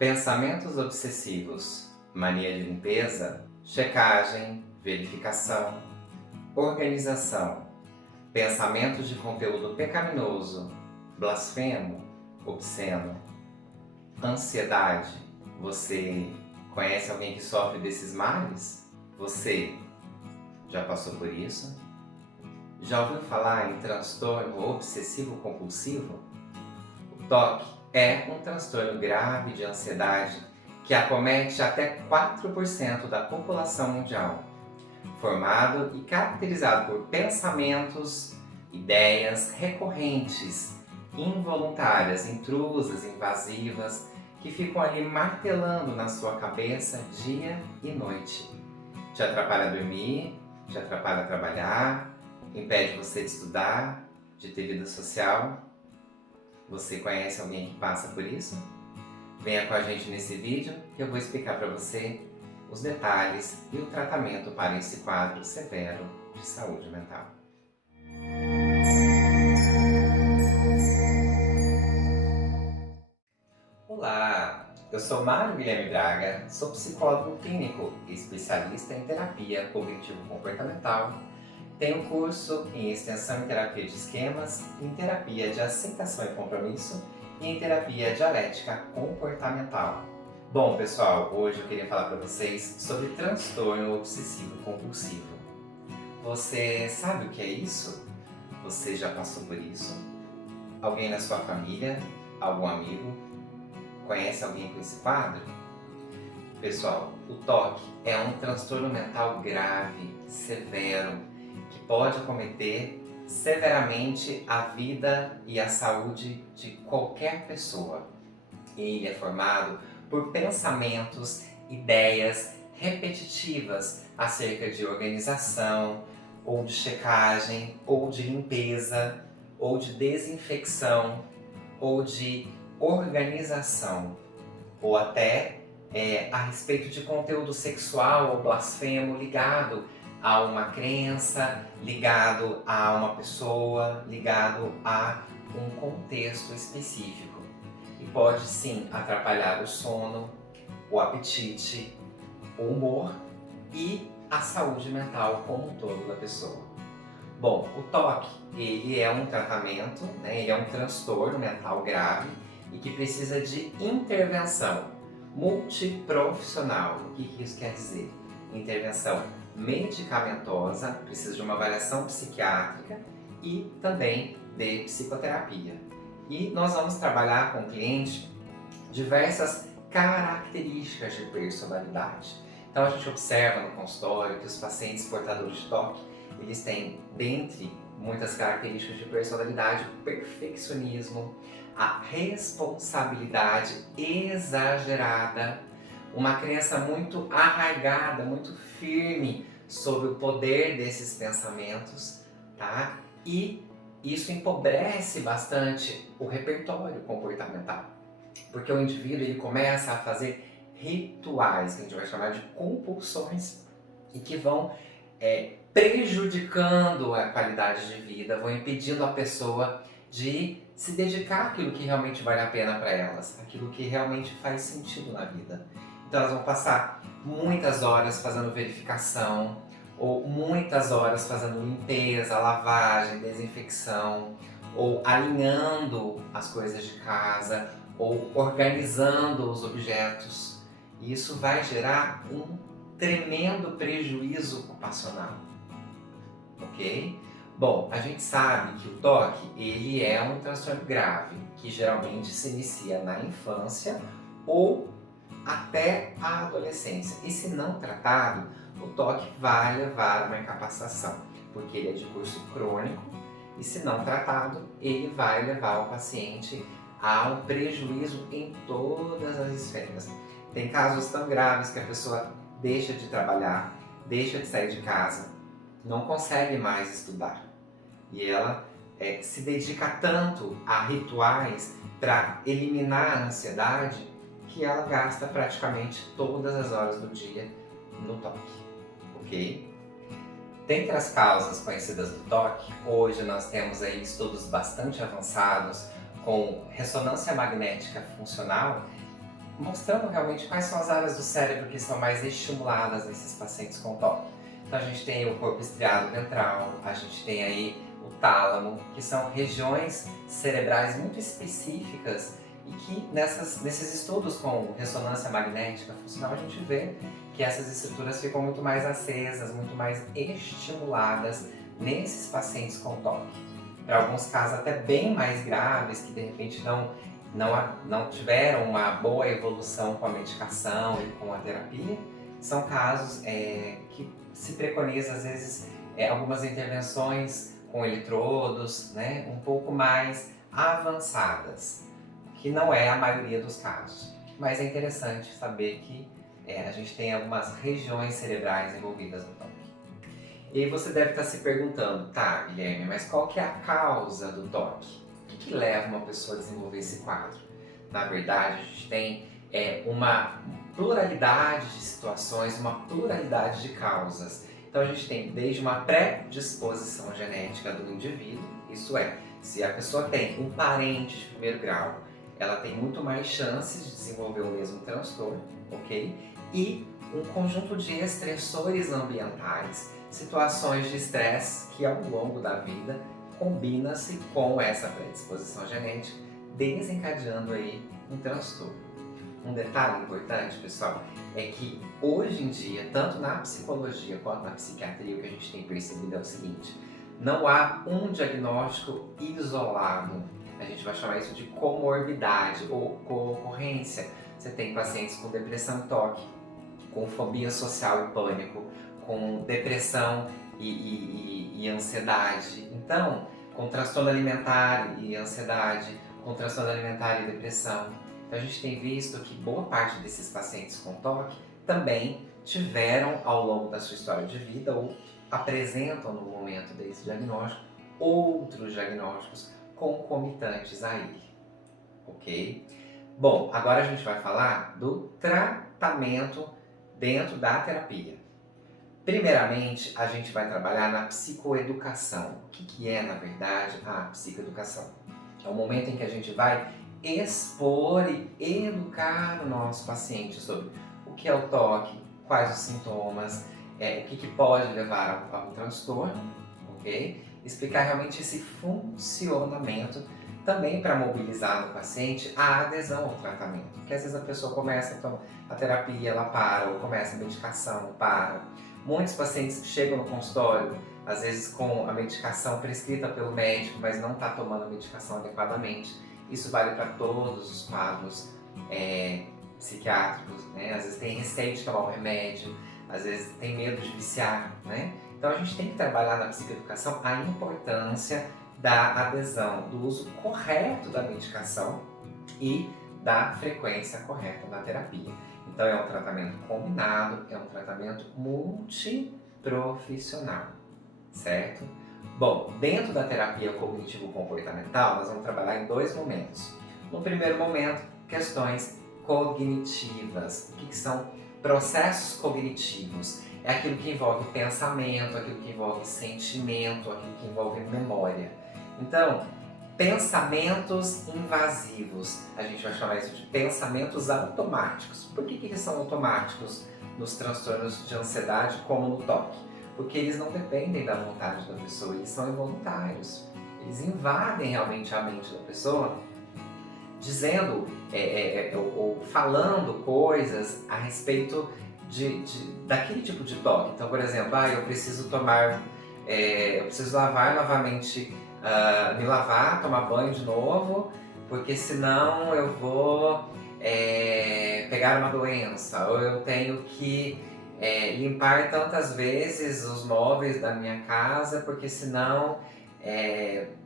Pensamentos obsessivos, mania de limpeza, checagem, verificação, organização, pensamentos de conteúdo pecaminoso, blasfemo, obsceno, ansiedade. Você conhece alguém que sofre desses males? Você já passou por isso? Já ouviu falar em transtorno obsessivo-compulsivo? O TOC é um transtorno grave de ansiedade que acomete até 4% da população mundial, formado e caracterizado por pensamentos, ideias recorrentes, involuntárias, intrusas, invasivas, que ficam ali martelando na sua cabeça dia e noite. Te atrapalha a dormir, te atrapalha a trabalhar, impede você de estudar, de ter vida social. Você conhece alguém que passa por isso? Venha com a gente nesse vídeo que eu vou explicar para você os detalhes e o tratamento para esse quadro severo de saúde mental. Olá, eu sou Mário Guilherme Braga, sou psicólogo clínico e especialista em terapia cognitivo-comportamental. Tenho curso em extensão em terapia de esquemas, em terapia de aceitação e compromisso e em terapia dialética comportamental. Bom, pessoal, hoje eu queria falar para vocês sobre transtorno obsessivo-compulsivo. Você sabe o que é isso? Você já passou por isso? Alguém na sua família? Algum amigo? Conhece alguém com esse quadro? Pessoal, o TOC é um transtorno mental grave, severo, que pode acometer severamente a vida e a saúde de qualquer pessoa. Ele é formado por pensamentos, ideias repetitivas acerca de organização, ou de checagem, ou de limpeza, ou de desinfecção, ou de organização, ou até a respeito de conteúdo sexual ou blasfemo ligado a uma crença, ligado a uma pessoa, ligado a um contexto específico. E pode sim atrapalhar o sono, o apetite, o humor e a saúde mental como um todo da pessoa. Bom, o TOC, ele é um tratamento, ele é um transtorno mental grave e que precisa de intervenção multiprofissional. O que isso quer dizer? Intervenção medicamentosa, precisa de uma avaliação psiquiátrica e também de psicoterapia. E nós vamos trabalhar com o cliente diversas características de personalidade. Então a gente observa no consultório que os pacientes portadores de TOC, eles têm, dentre muitas características de personalidade, o perfeccionismo, a responsabilidade exagerada, uma crença muito arraigada, muito firme sobre o poder desses pensamentos, tá? E isso empobrece bastante o repertório comportamental, porque o indivíduo ele começa a fazer rituais, que a gente vai chamar de compulsões, e que vão prejudicando a qualidade de vida, vão impedindo a pessoa de se dedicar àquilo que realmente vale a pena para elas, aquilo que realmente faz sentido na vida. Então elas vão passar muitas horas fazendo verificação, ou muitas horas fazendo limpeza, lavagem, desinfecção, ou alinhando as coisas de casa, ou organizando os objetos. E isso vai gerar um tremendo prejuízo ocupacional, ok? Bom, a gente sabe que o TOC ele é um transtorno grave, que geralmente se inicia na infância ou até a adolescência. E se não tratado, o TOC vai levar a uma incapacitação, porque ele é de curso crônico e se não tratado, ele vai levar o paciente a um prejuízo em todas as esferas. Tem casos tão graves que a pessoa deixa de trabalhar, deixa de sair de casa, não consegue mais estudar. E ela se dedica tanto a rituais para eliminar a ansiedade que ela gasta praticamente todas as horas do dia no TOC, ok? Dentre as causas conhecidas do TOC, hoje nós temos aí estudos bastante avançados com ressonância magnética funcional mostrando realmente quais são as áreas do cérebro que são mais estimuladas nesses pacientes com TOC. Então a gente tem o corpo estriado ventral, a gente tem aí o tálamo, que são regiões cerebrais muito específicas e que nesses estudos com ressonância magnética funcional a gente vê que essas estruturas ficam muito mais acesas, muito mais estimuladas nesses pacientes com TOC. Para alguns casos até bem mais graves, que de repente não tiveram uma boa evolução com a medicação e com a terapia, são casos que se preconiza às vezes algumas intervenções com eletrodos, né, um pouco mais avançadas, que não é a maioria dos casos. Mas é interessante saber que a gente tem algumas regiões cerebrais envolvidas no TOC. E aí você deve estar se perguntando, tá, Guilherme, mas qual que é a causa do TOC? O que leva uma pessoa a desenvolver esse quadro? Na verdade, a gente tem uma pluralidade de situações, uma pluralidade de causas. Então a gente tem desde uma predisposição genética do indivíduo, isso é, se a pessoa tem um parente de primeiro grau, ela tem muito mais chances de desenvolver o mesmo transtorno, ok? E um conjunto de estressores ambientais, situações de estresse que ao longo da vida combina-se com essa predisposição genética, desencadeando aí um transtorno. Um detalhe importante, pessoal, é que hoje em dia, tanto na psicologia quanto na psiquiatria, o que a gente tem percebido é o seguinte: não há um diagnóstico isolado. A gente vai chamar isso de comorbidade ou co-ocorrência. Você tem pacientes com depressão e TOC, com fobia social e pânico, com depressão e ansiedade. Então, com transtorno alimentar e ansiedade, com transtorno alimentar e depressão. Então, a gente tem visto que boa parte desses pacientes com TOC também tiveram ao longo da sua história de vida ou apresentam no momento desse diagnóstico outros diagnósticos concomitantes a ele, ok? Bom, agora a gente vai falar do tratamento dentro da terapia. Primeiramente, a gente vai trabalhar na psicoeducação. O que é, na verdade, a psicoeducação? É o momento em que a gente vai expor e educar o nosso paciente sobre o que é o TOC, quais os sintomas, o que pode levar ao transtorno, ok? Explicar realmente esse funcionamento também para mobilizar no paciente a adesão ao tratamento. Porque às vezes a pessoa começa a terapia, ela para, ou começa a medicação, para. Muitos pacientes chegam no consultório, às vezes com a medicação prescrita pelo médico, mas não está tomando a medicação adequadamente. Isso vale para todos os quadros psiquiátricos, né? Às vezes tem receio de tomar o remédio, às vezes tem medo de viciar, né? Então a gente tem que trabalhar na psicoeducação a importância da adesão, do uso correto da medicação e da frequência correta da terapia. Então é um tratamento combinado, é um tratamento multiprofissional, certo? Bom, dentro da terapia cognitivo-comportamental, nós vamos trabalhar em dois momentos. No primeiro momento, questões cognitivas. O que são processos cognitivos? É aquilo que envolve pensamento, aquilo que envolve sentimento, aquilo que envolve memória. Então, pensamentos invasivos, a gente vai chamar isso de pensamentos automáticos. Por que eles são automáticos nos transtornos de ansiedade, como no TOC? Porque eles não dependem da vontade da pessoa, eles são involuntários. Eles invadem realmente a mente da pessoa, dizendo ou falando coisas a respeito daquele tipo de TOC. Então, por exemplo, eu preciso eu preciso lavar novamente, me lavar, tomar banho de novo, porque senão eu vou pegar uma doença, ou eu tenho que limpar tantas vezes os móveis da minha casa, porque senão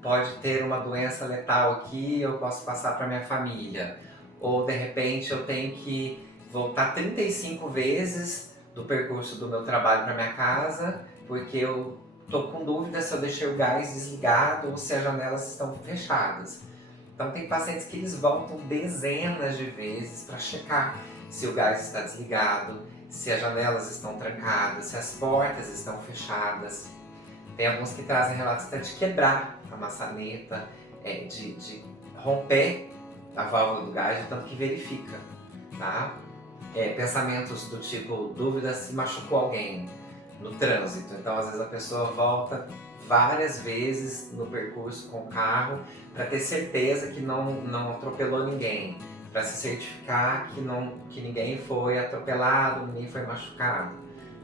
pode ter uma doença letal aqui, eu posso passar para minha família. Ou de repente eu tenho que voltar 35 vezes do percurso do meu trabalho para minha casa, porque eu estou com dúvida se eu deixei o gás desligado ou se as janelas estão fechadas. Então tem pacientes que eles voltam dezenas de vezes para checar se o gás está desligado, se as janelas estão trancadas, se as portas estão fechadas. Tem alguns que trazem relatos até de quebrar a maçaneta, de romper a válvula do gás, de tanto que verifica. tá? Pensamentos do tipo, dúvida se machucou alguém no trânsito. Então, às vezes a pessoa volta várias vezes no percurso com o carro para ter certeza que não atropelou ninguém, para se certificar que ninguém foi atropelado, ninguém foi machucado,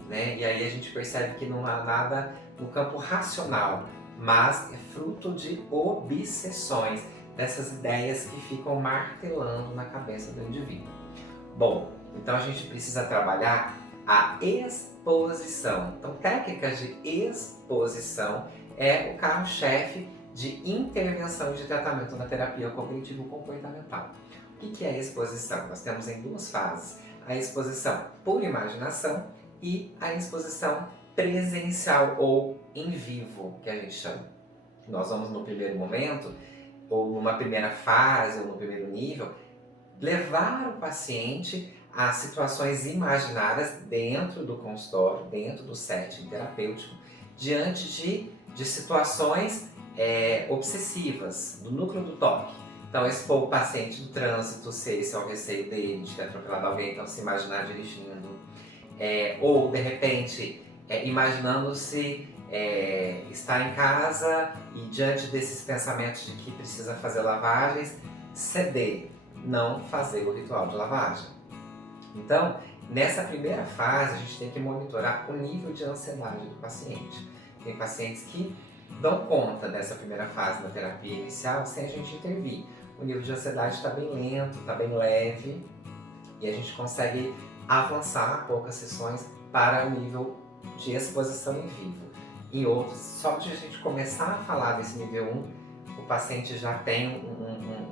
né? E aí a gente percebe que não há nada no campo racional, mas é fruto de obsessões, dessas ideias que ficam martelando na cabeça do indivíduo. Bom, então a gente precisa trabalhar a exposição. Então, técnicas de exposição é o carro-chefe de intervenção de tratamento na terapia cognitivo-comportamental. O que é a exposição? Nós temos em duas fases: a exposição por imaginação e a exposição presencial ou em vivo, que a gente chama. Nós vamos no primeiro momento, ou numa primeira fase, ou no primeiro nível, levar o paciente a situações imaginárias dentro do consultório, dentro do setting terapêutico, diante de situações obsessivas, do núcleo do toque. Então, expor o paciente do trânsito, se esse é o receio dele, de ter atropelado alguém, então se imaginar dirigindo. Ou, de repente, imaginando-se estar em casa e, diante desses pensamentos de que precisa fazer lavagens, ceder, não fazer o ritual de lavagem. Então, nessa primeira fase, a gente tem que monitorar o nível de ansiedade do paciente. Tem pacientes que dão conta dessa primeira fase da terapia inicial sem a gente intervir. O nível de ansiedade está bem lento, está bem leve e a gente consegue avançar poucas sessões para o nível de exposição em vivo. Em outros, só de a gente começar a falar desse nível 1, o paciente já tem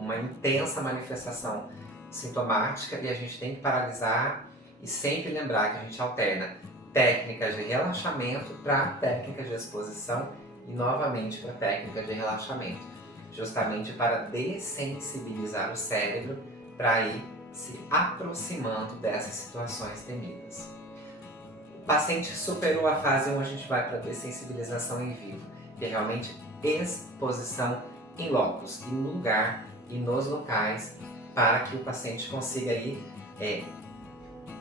uma intensa manifestação sintomática e a gente tem que paralisar e sempre lembrar que a gente alterna técnicas de relaxamento para técnicas de exposição e novamente para técnicas de relaxamento, justamente para dessensibilizar o cérebro para ir se aproximando dessas situações temidas. O paciente superou a fase 1, a gente vai para a dessensibilização em vivo, que é realmente exposição em locos, em lugar e nos locais, para que o paciente consiga ir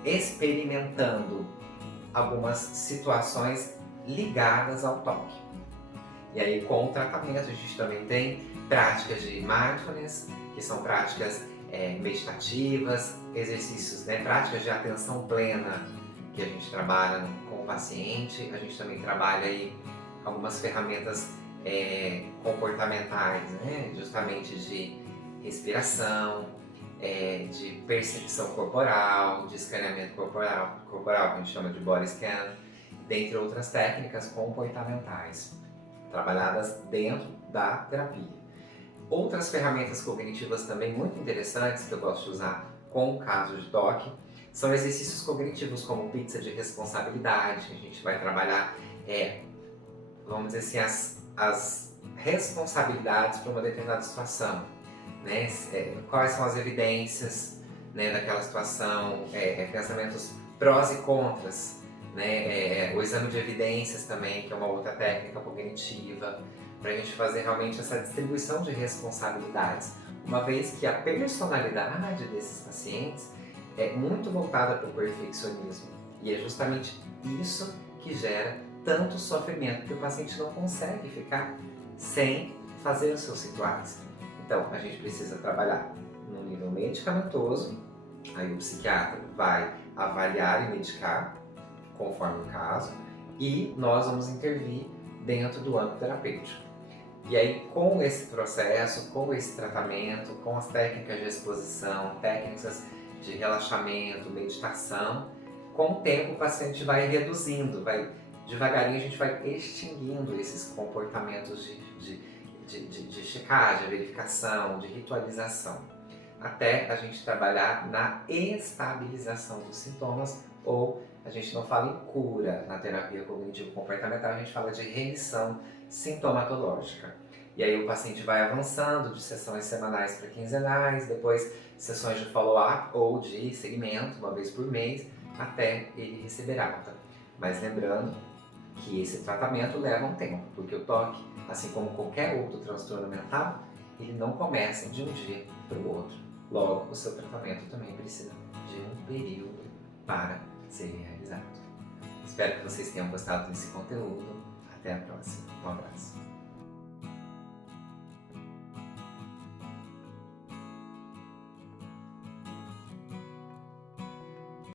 experimentando algumas situações ligadas ao toque. E aí, com o tratamento, a gente também tem práticas de mindfulness, que são práticas meditativas, exercícios, práticas de atenção plena, que a gente trabalha com o paciente. A gente também trabalha aí algumas ferramentas comportamentais, justamente de respiração, de percepção corporal, de escaneamento corporal, que a gente chama de body scan, dentre outras técnicas comportamentais, trabalhadas dentro da terapia. Outras ferramentas cognitivas também muito interessantes que eu gosto de usar com o caso de toque são exercícios cognitivos como pizza de responsabilidade, que a gente vai trabalhar, vamos dizer assim, as responsabilidades para uma determinada situação, quais são as evidências daquela situação, pensamentos prós e contras, o exame de evidências também, que é uma outra técnica cognitiva, para a gente fazer realmente essa distribuição de responsabilidades, uma vez que a personalidade desses pacientes é muito voltada para o perfeccionismo e é justamente isso que gera tanto sofrimento, que o paciente não consegue ficar sem fazer os seus rituais. Então, a gente precisa trabalhar no nível medicamentoso, aí o psiquiatra vai avaliar e medicar, conforme o caso, e nós vamos intervir dentro do âmbito terapêutico. E aí, com esse processo, com esse tratamento, com as técnicas de exposição, técnicas de relaxamento, meditação, com o tempo o paciente vai reduzindo, devagarinho a gente vai extinguindo esses comportamentos de checagem, verificação, de ritualização, até a gente trabalhar na estabilização dos sintomas, ou a gente não fala em cura na terapia cognitivo-comportamental, a gente fala de remissão sintomatológica. E aí o paciente vai avançando de sessões semanais para quinzenais, depois sessões de follow-up ou de segmento, uma vez por mês, até ele receber alta. Mas lembrando que esse tratamento leva um tempo, porque o toque, assim como qualquer outro transtorno mental, ele não começa de um dia para o outro. Logo, o seu tratamento também precisa de período para ser realizado. Espero que vocês tenham gostado desse conteúdo. Até a próxima. Um abraço.